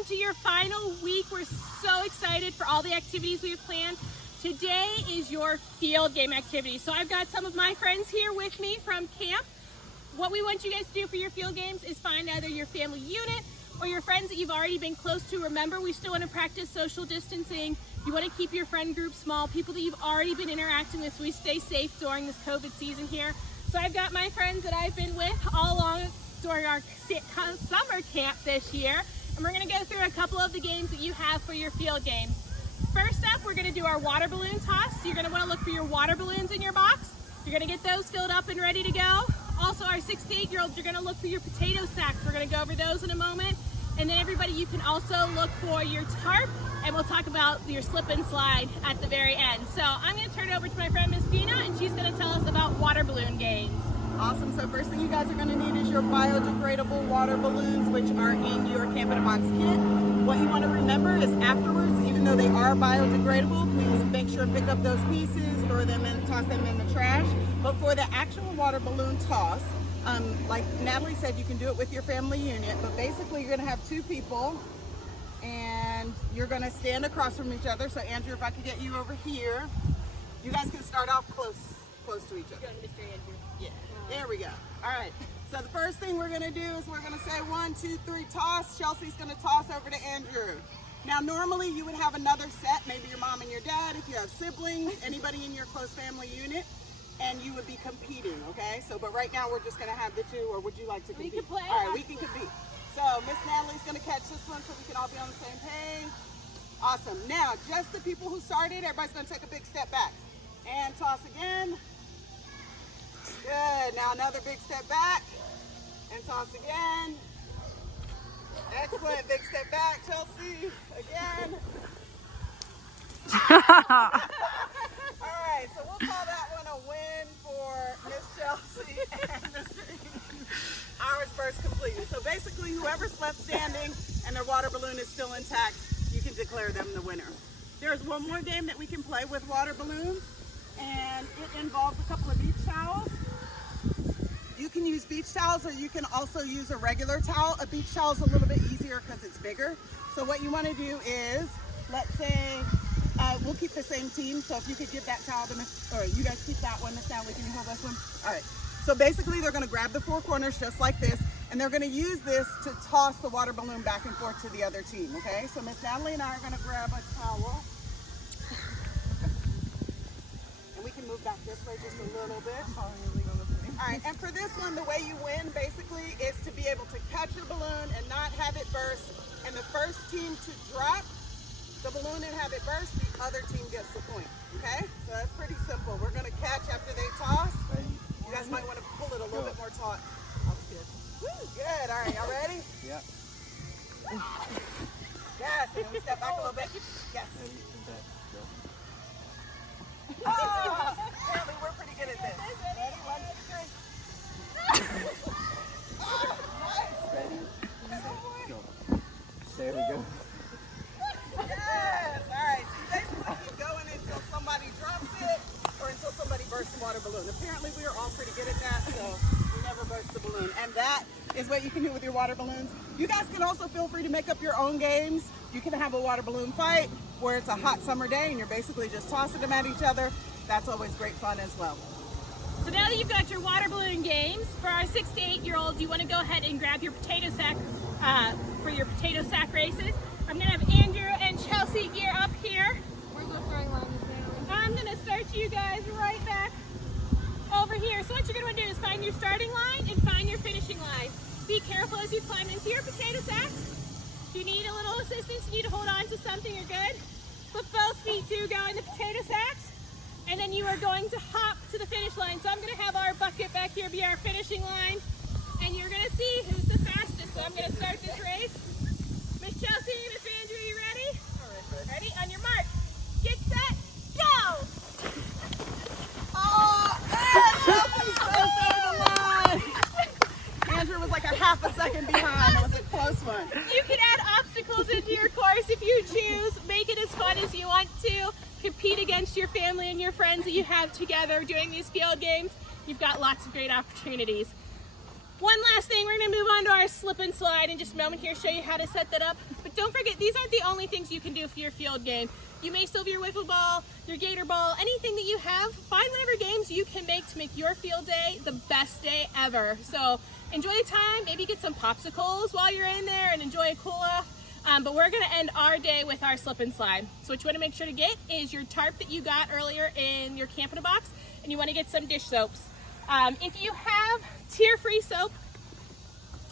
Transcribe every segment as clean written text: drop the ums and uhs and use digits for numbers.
welcome to your final week. We're so excited for all the activities we have planned. Today is your field game activity. So I've got some of my friends here with me from camp. What we want you guys to do for your field games is find either your family unit or your friends that you've already been close to. Remember, we still want to practice social distancing. You want to keep your friend group small, people that you've already been interacting with, so we stay safe during this COVID season here. So I've got my friends that I've been with all along during our summer camp this year, and we're going to go through a couple of the games that you have for your field games. First up, we're going to do our water balloon toss. So you're going to want to look for your water balloons in your box. You're going to get those filled up and ready to go. Also, our 6 to 8-year-olds, you're going to look for your potato sacks. We're going to go over those in a moment. And then everybody, you can also look for your tarp, and we'll talk about your slip and slide at the very end. So I'm going to turn it over to my friend Miss Dina, and she's going to tell us about water balloon games. Awesome. So first thing you guys are going to need is your biodegradable water balloons, which are in your Camp in a Box kit. What you want to remember is afterwards, even though they are biodegradable, please make sure and pick up those pieces, throw them in, toss them in the trash. But for the actual water balloon toss, like Natalie said, you can do it with your family unit, but basically you're going to have 2 people and you're going to stand across from each other. So Andrew, if I could get you over here, you guys can start off close to each other. Yeah, there we go. All right. So the first thing we're going to do is we're going to say 1, 2, 3, toss. Chelsea's going to toss over to Andrew. Now, normally you would have another set, maybe your mom and your dad, if you have siblings, anybody in your close family unit, and you would be competing, okay? So, but right now we're just going to have the 2, or would you like to compete? We can play. All right, we can compete. So Miss Natalie's going to catch this one so we can all be on the same page. Awesome. Now, just the people who started, everybody's going to take a big step back. And toss again. Good. Now another big step back. And toss again. Excellent. Big step back, Chelsea. Again. All right, so we'll call that one a win for Miss Chelsea and Mr. Eden. Ours burst completed. So basically, whoever's left standing and their water balloon is still intact, you can declare them the winner. There's one more game that we can play with water balloons, and it involves a couple of beach towels. You can use beach towels, or you can also use a regular towel. A beach towel is a little bit easier because it's bigger. So what you want to do is, let's say, we'll keep the same team. So if you could give that towel to Miss, or you guys keep that one, Miss Natalie, can you hold this one? All right. So basically, they're going to grab the 4 corners just like this, and they're going to use this to toss the water balloon back and forth to the other team. Okay. So Miss Natalie and I are going to grab a towel, and we can move back this way just a little bit. All right, and for this one, the way you win basically is to be able to catch a balloon and not have it burst. And the first team to drop the balloon and have it burst, the other team gets the point. Okay? So that's pretty simple. We're going to catch after they toss. You guys might want to pull it a little bit more taut. That was good. Woo, good. All right, y'all ready? Yeah. Yes, and then we step back a little bit. Yes. Oh, apparently we're pretty good at this. Ready? 1, 2, 3. Oh, nice. Ready? Go. There we go. Yes. All right. So you basically keep going until somebody drops it or until somebody bursts the water balloon. Apparently we are all pretty good at that, so we never burst the balloon. And that is what you can do with your water balloons. You guys can also feel free to make up your own games. You can have a water balloon fight where it's a hot summer day and you're basically just tossing them at each other. That's always great fun as well. So now that you've got your water balloon games, for our 6 to 8-year-olds, you want to go ahead and grab your potato sack for your potato sack races. I'm going to have Andrew and Chelsea gear up here. Where's the throwing line? I'm going to start you guys right back over here. So what you're going to do is find your starting line and find your finishing line. Be careful as you climb into your potato sacks. If you need a little assistance, you need to hold on to something, you're good. But both feet do go in the potato sacks. And then you are going to hop to the finish line. So I'm going to have our bucket back here be our finishing line. And you're going to see who's the fastest. So I'm going to start this race. Miss Chelsea, Miss Andrew, you ready? All right, Ready? On your mark. Get set. Go! Oh, Chelsea's close over the line. Andrew was like a half a second behind. It was a close one. You can add obstacles into your course if you choose. Make it as fun as you want to. Compete against your family and your friends that you have together doing these field games. You've got lots of great opportunities. One last thing, we're going to move on to our slip and slide in just a moment here, show you how to set that up. But But don't forget, these aren't the only things you can do for your field game. You may still have your wiffle ball, your gator ball, anything that you have. Find whatever games you can make to make your field day the best day ever. So enjoy the time, maybe get some popsicles while you're in there and enjoy a cool off. But we're gonna end our day with our slip and slide. So what you wanna make sure to get is your tarp that you got earlier in your Camp in a Box, and you wanna get some dish soaps. If you have tear-free soap,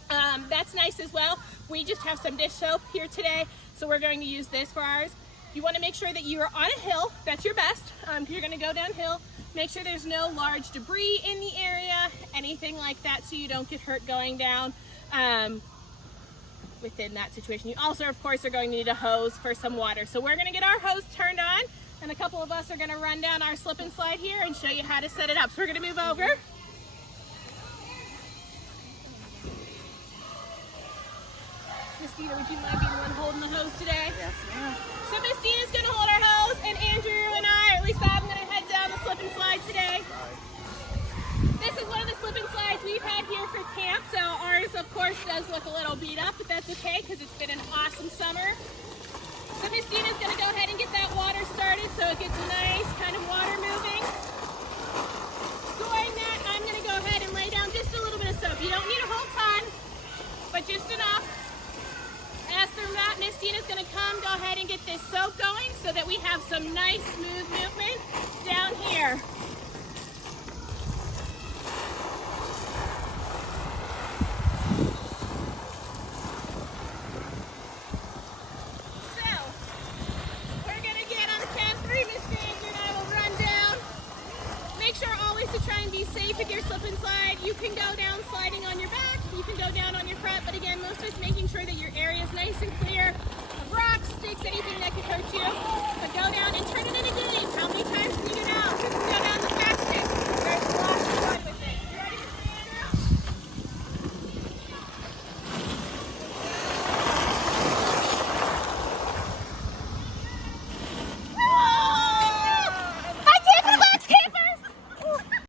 that's nice as well. We just have some dish soap here today, so we're going to use this for ours. You want to make sure that you are on a hill. That's your best. You're going to go downhill. Make sure there's no large debris in the area, anything like that, so you don't get hurt going down within that situation. You also, of course, are going to need a hose for some water. So we're going to get our hose turned on, and a couple of us are going to run down our slip and slide here and show you how to set it up. So we're going to move over. Christina, would you mind being the one holding the hose today? Yes, ma'am. So Miss Dina's going to hold our hose, and Andrew and I, or at least I'm going to head down the slip and slide today. This is one of the slip and slides we've had here for camp, so ours, of course, does look a little beat up, but that's okay because it's been an awesome summer. So Miss Dina's going to go ahead and get that water started so it gets a nice kind of water moving. During that, I'm going to go ahead and lay down just a little bit of soap. You don't need a whole ton, but just enough. After that, Miss Dina's going to go ahead and get this soap going so that we have some nice smooth movement down here. So, we're going to get on the count of 3. Mr. Andrew and I will run down. Make sure always to try and be safe with your slip and slide. You can go down sliding on your back, you can go down on your front, but again, most of it's making sure that your area is nice and clear of rocks, sticks, anything that could hurt you.